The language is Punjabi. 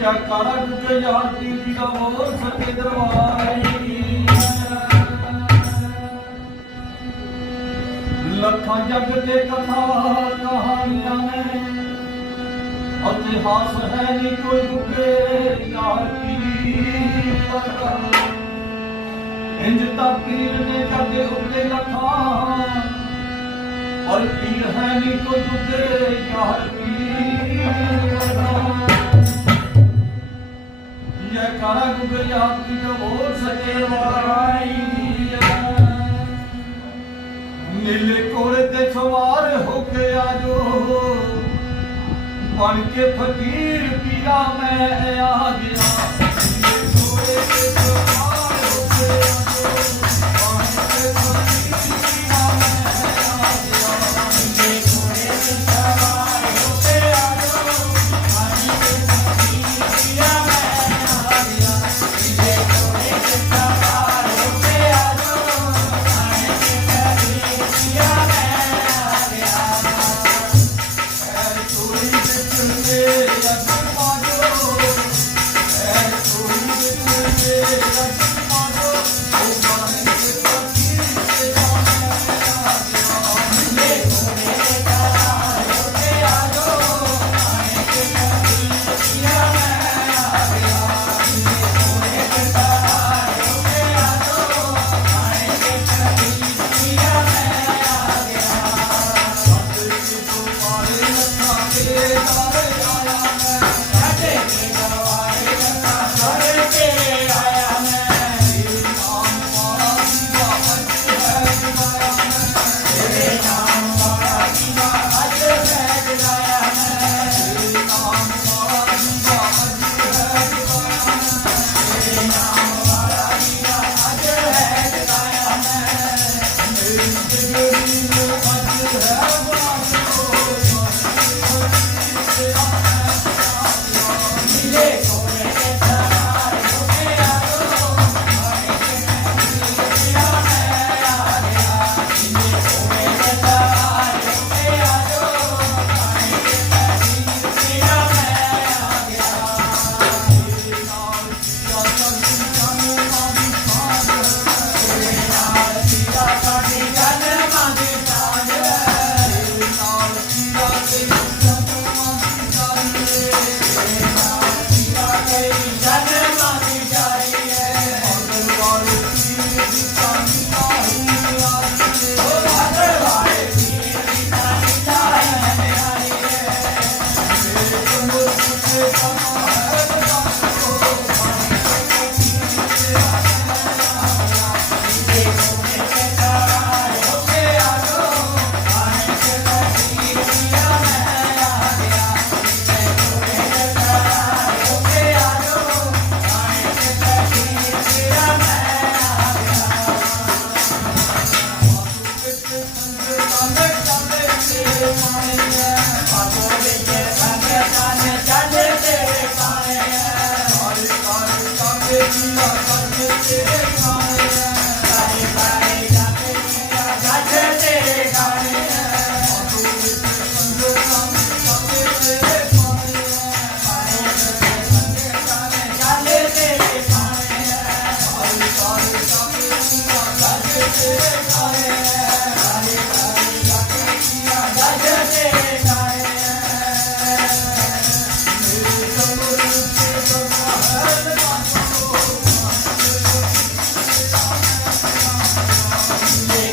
ਜਕਰ ਜੁਗ ਯਾਤੀ ਜੀ ਦਾ ਮੋਹ ਸੱਚੇ ਦਰਬਾਰੀ ਲੱਖਾਂ ਜਗ ਤੇ ਕਥਾ ਕਹਾਣੀਆਂ ਨੇ। ਇਤਿਹਾਸ ਹੈ ਨੀ ਕੋਈ ਰੁਕੇ ਯਾਰ ਕੀ ਇੰਜ ਤਾਂ ਪੀਰ ਨੇ ਕਦੇ ਉੱਤੇ ਲੱਖਾਂ ਔਰ ਪੀਰ ਹੈ ਨੀ ਕੋਈ ਰੁਕੇ ਯਾਰ ਕੀ जयकारा गुगल आपकी जो बोल सके ਨੀਲੇ ਕੋੜੇ ਤੇ ਸਵਾਰ ਹੋ ਕੇ ਆਜੋ ਬਣ ਕੇ ਫਕੀਰ ਪੀਰਾ ਮੈਂ ਆ ਗਿਆ। ਨੀਲੇ ਕੋੜੇ ਤੇ ਸਵਾਰ ਹੋ ਕੇ ਆਜੋ ਬਣ ਕੇ ਫਕੀਰ Thank you.